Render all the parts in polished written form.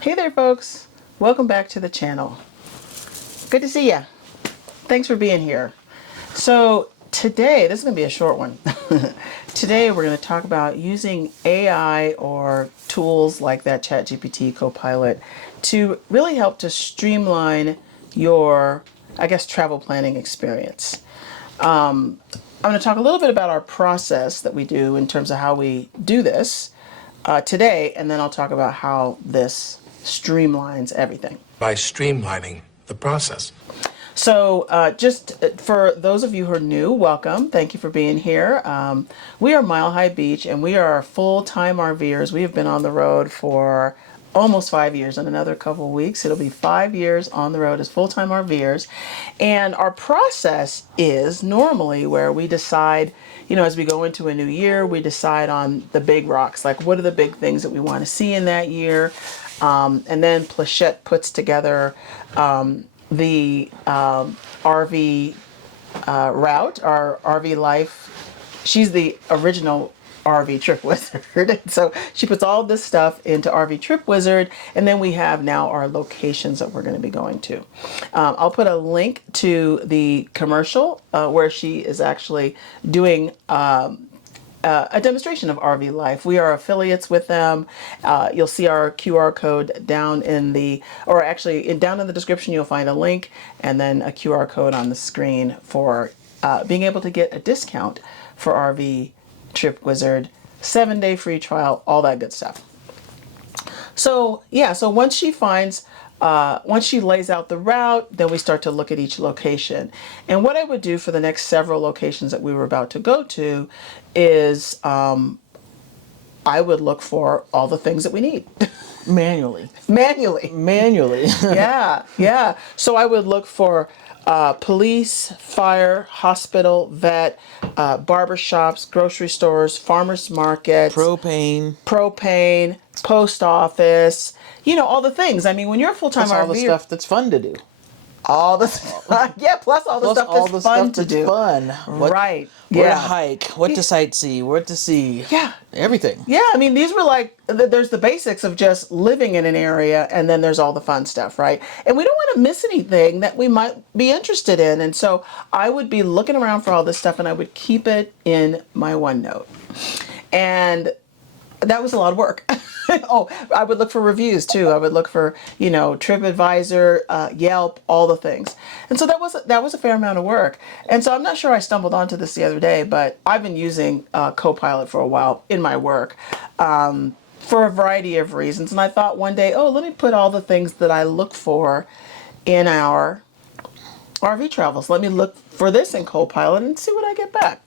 Hey there, folks. Welcome back to the channel. Good to see ya. Thanks for being here. So today, this is going to be a short one. Today, we're going to talk about using AI or tools like that ChatGPT Copilot to really help to streamline your, travel planning experience. I'm going to talk a little bit about our process that we do in terms of how we do this today, and then I'll talk about how this streamlines everything. By streamlining the process. So just for those of you who are new, welcome. Thank you for being here. We are Mile High Beach, and we are full-time RVers. We have been on the road for almost 5 years. In another couple of weeks, it'll be 5 years on the road as full-time RVers. And our process is normally where we decide, as we go into a new year, we decide on the big rocks, like what are the big things that we want to see in that year. And then Pleshette puts together the RV route, our RV life. She's the original RV Trip Wizard. So she puts all this stuff into RV Trip Wizard, and then we have now our locations that we're going to be going to. I'll put a link to the commercial where she is actually doing a demonstration of RVlife. We are affiliates with them. You'll see our QR code down in the, or actually down in the description, you'll find a link and then a QR code on the screen for being able to get a discount for RV Trip Wizard, 7-day free trial, all that good stuff. So yeah, so once she lays out the route, then we start to look at each location. And what I would do for the next several locations that we were about to go to is I would look for all the things that we need. Manually. Yeah. So I would look for police, fire, hospital, vet, barber shops, grocery stores, farmers markets, Propane, post office, all the things. I mean, when you're a full-time plus all RVer, the stuff that's fun to do. all the plus all the stuff that's fun to do. Fun. Right. Where to Yeah. hike, what to sightsee, what to see. Yeah. Everything. Yeah, I mean, these were like, there's the basics of just living in an area, and then there's all the fun stuff, right? And we don't want to miss anything that we might be interested in. And so I would be looking around for all this stuff, and I would keep it in my OneNote. And that was a lot of work. Oh, I would look for reviews too. I would look for, TripAdvisor, Yelp, all the things. And so that was a fair amount of work. And so I'm not sure I stumbled onto this the other day, but I've been using Copilot for a while in my work for a variety of reasons. And I thought one day, let me put all the things that I look for in our RV travels. Let me look for this in Copilot and see what I get back.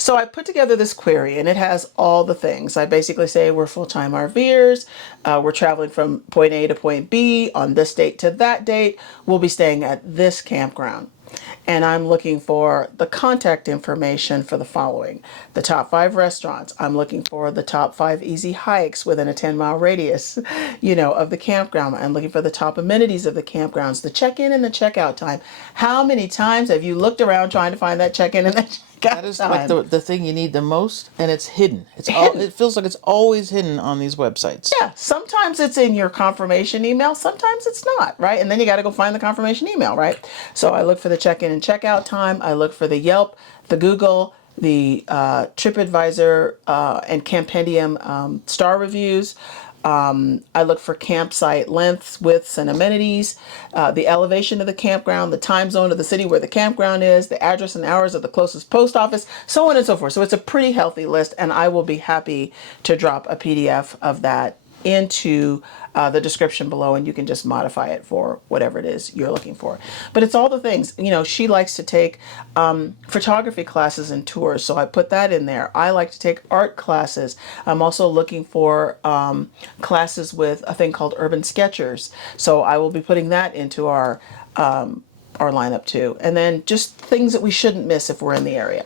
So I put together this query, and it has all the things. I basically say we're full-time RVers. We're traveling from point A to point B on this date to that date. We'll be staying at this campground. And I'm looking for the contact information for the following: the top 5 restaurants. I'm looking for the top 5 easy hikes within a 10-mile radius, of the campground. I'm looking for the top amenities of the campgrounds, the check-in and the check-out time. How many times have you looked around trying to find that check-in and that check-out That is time? like the thing you need the most, and it's hidden. It feels like it's always hidden on these websites. Yeah, sometimes it's in your confirmation email, sometimes it's not, right? And then you got to go find the confirmation email, right? So I look for the check-in and check-out time. I look for the Yelp, the Google, the TripAdvisor, and Campendium star reviews. I look for campsite lengths, widths, and amenities, the elevation of the campground, the time zone of the city where the campground is, the address and hours of the closest post office, so on and so forth. So it's a pretty healthy list, and I will be happy to drop a PDF of that into the description below, and you can just modify it for whatever it is you're looking for. But it's all the things. She likes to take photography classes and tours, so I put that in there. I like to take art classes. I'm also looking for classes with a thing called Urban Sketchers, so I will be putting that into our lineup too. And then just things that we shouldn't miss if we're in the area.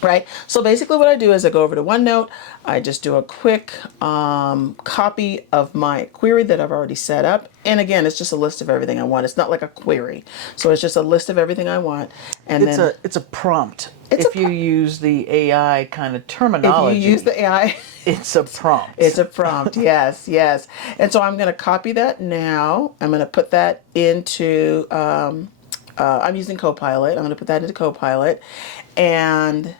Right. So basically what I do is I go over to OneNote. I just do a quick copy of my query that I've already set up. And again, it's just a list of everything I want. It's not like a query. So it's just a list of everything I want. And then it's a prompt. It's if you use the AI kind of terminology, if you use the AI, it's a prompt. it's a prompt. Yes, yes. And so I'm going to copy that now. I'm going to put that into. I'm using Copilot. I'm going to put that into Copilot, and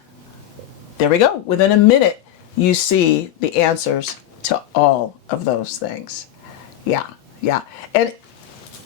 there we go. Within a minute, you see the answers to all of those things. Yeah, yeah. And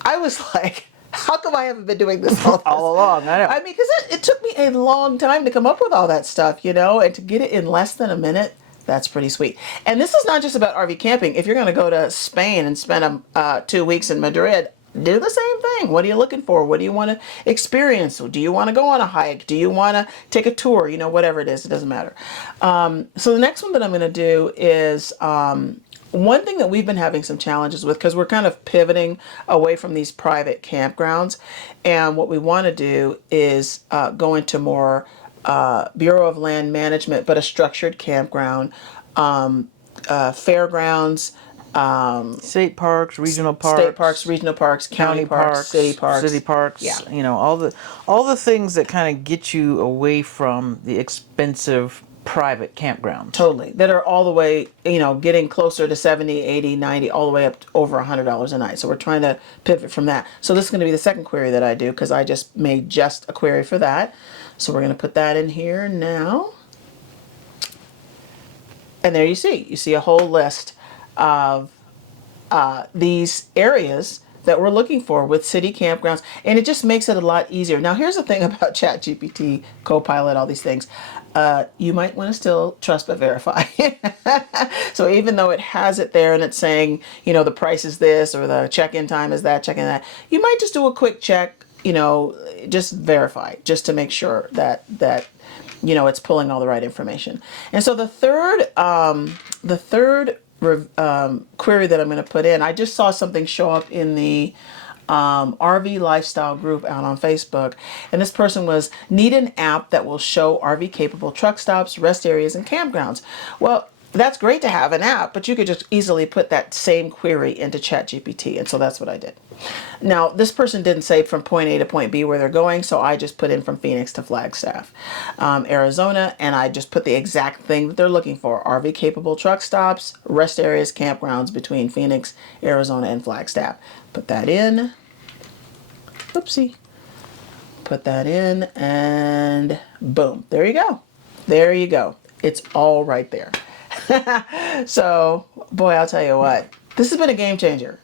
I was like, how come I haven't been doing this all along? I know. I mean, because it took me a long time to come up with all that stuff, and to get it in less than a minute, that's pretty sweet. And this is not just about RV camping. If you're going to go to Spain and spend 2 weeks in Madrid, do the same thing. What are you looking for? What do you want to experience? Do you want to go on a hike? Do you want to take a tour? Whatever it is, it doesn't matter. So the next one that I'm going to do is one thing that we've been having some challenges with, because we're kind of pivoting away from these private campgrounds. And what we want to do is go into more Bureau of Land Management, but a structured campground, fairgrounds, state parks, regional parks, county parks, city parks. Yeah. All the things that kind of get you away from the expensive private campgrounds. Totally. That are all the way, getting closer to 70, 80, 90, all the way up to over $100 a night. So we're trying to pivot from that. So this is going to be the second query that I do, because I just made just a query for that. So we're going to put that in here now. And there you see a whole list of these areas that we're looking for with city campgrounds, and it just makes it a lot easier. Now, here's the thing about ChatGPT, Copilot, all these things. You might want to still trust but verify. So even though it has it there and it's saying, the price is this or the check-in time is that, check-in that, you might just do a quick check, just verify, just to make sure that it's pulling all the right information. And so the third query that I'm going to put in, I just saw something show up in the RV lifestyle group out on Facebook, and this person was, need an app that will show RV capable truck stops, rest areas, and campgrounds. Well, that's great to have an app, but you could just easily put that same query into ChatGPT, and so that's what I did. Now, this person didn't say from point A to point B where they're going, so I just put in from Phoenix to Flagstaff, Arizona, and I just put the exact thing that they're looking for: RV capable truck stops, rest areas, campgrounds between Phoenix, Arizona, and Flagstaff. Put that in. Oopsie. Put that in, and boom, there you go. There you go. It's all right there. So, boy, I'll tell you what, this has been a game changer.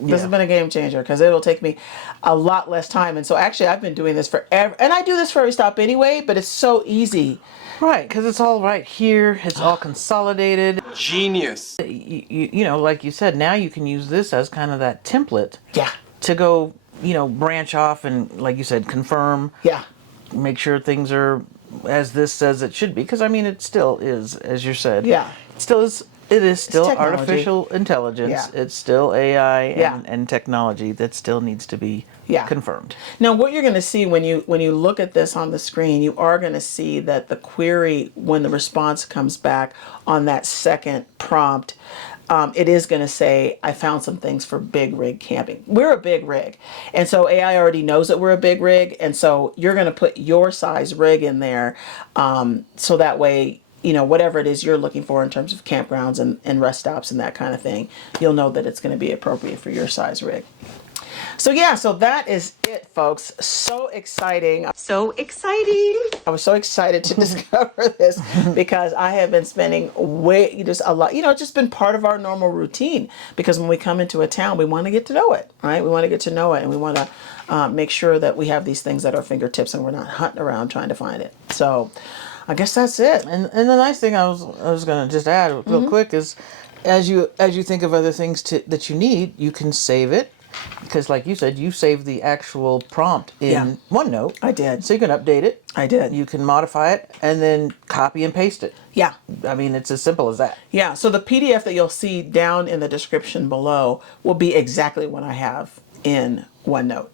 This has been a game changer, because it'll take me a lot less time. And so actually I've been doing this forever, and I do this for every stop anyway, but it's so easy. Right, because it's all right here. It's all consolidated. Genius. Like you said, now you can use this as kind of that template. Yeah. To go, branch off and, like you said, confirm. Yeah. Make sure things are as this says it should be. Because, it still is, as you said. Yeah. It is still technology. Artificial intelligence. Yeah. It's still AI Yeah. and technology that still needs to be confirmed. Now, what you're going to see when you look at this on the screen, you are going to see that the query, when the response comes back on that second prompt, it is going to say, I found some things for big rig camping. We're a big rig. And so AI already knows that we're a big rig. And so you're going to put your size rig in there. So that way, whatever it is you're looking for in terms of campgrounds and rest stops and that kind of thing, you'll know that it's going to be appropriate for your size rig. So that is it, folks. So exciting. So exciting. I was so excited to discover this, because I have been spending just a lot, it's just been part of our normal routine, because when we come into a town, we want to get to know it, right? We want to get to know it, and we want to make sure that we have these things at our fingertips and we're not hunting around trying to find it. So I guess that's it. And the nice thing I was going to just add real quick is, as you think of other things that you need, you can save it. Because like you said, you saved the actual prompt in OneNote. I did. So you can update it. I did. You can modify it and then copy and paste it. Yeah. It's as simple as that. Yeah. So the PDF that you'll see down in the description below will be exactly what I have in OneNote.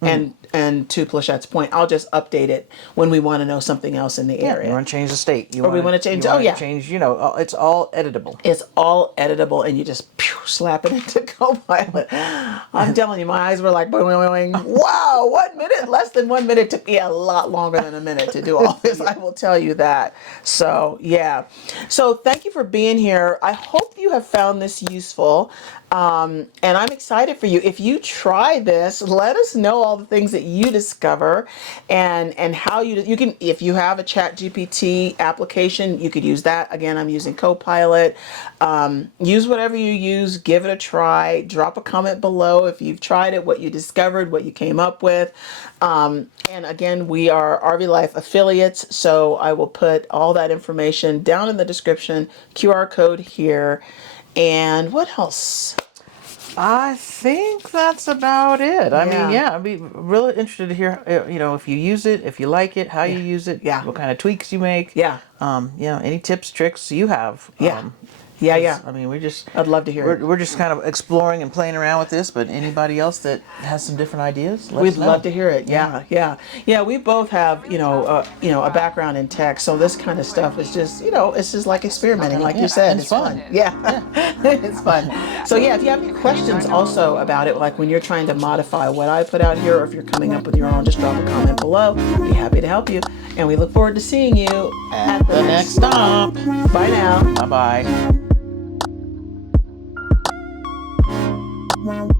And to Plechette's point, I'll just update it when we want to know something else in the area. You want to change the state. Or we want to change. Change. It's all editable. It's all editable, and you just slap it into Copilot. I'm telling you, my eyes were like, boing, boing, boing. Wow, 1 minute? Less than 1 minute took me a lot longer than a minute to do all this. I will tell you that. So, yeah. So, thank you for being here. I hope you have found this useful. And I'm excited for you. If you try this, let us know all the things that you discover and how you can, if you have a ChatGPT application, you could use that. Again, I'm using Copilot. Use whatever you use, give it a try, drop a comment below if you've tried it, what you discovered, what you came up with. And again, we are RVlife affiliates, so I will put all that information down in the description, QR code here. And what else? I think that's about it. I mean, I'd be really interested to hear, if you use it, if you like it, how you use it, what kind of tweaks you make. Any tips, tricks you have. I mean, I'd love to hear it. We're just kind of exploring and playing around with this, but anybody else that has some different ideas, let us We'd know. love to hear it. Yeah. We both have, a background in tech, so this kind of stuff is just, it's just like experimenting, like you said. It's fun. Yeah. It's fun. So if you have any questions also about it, like when you're trying to modify what I put out here, or if you're coming up with your own, just drop a comment below. Be happy to help you. And we look forward to seeing you at the next stop. Bye now. Bye-bye. Wow.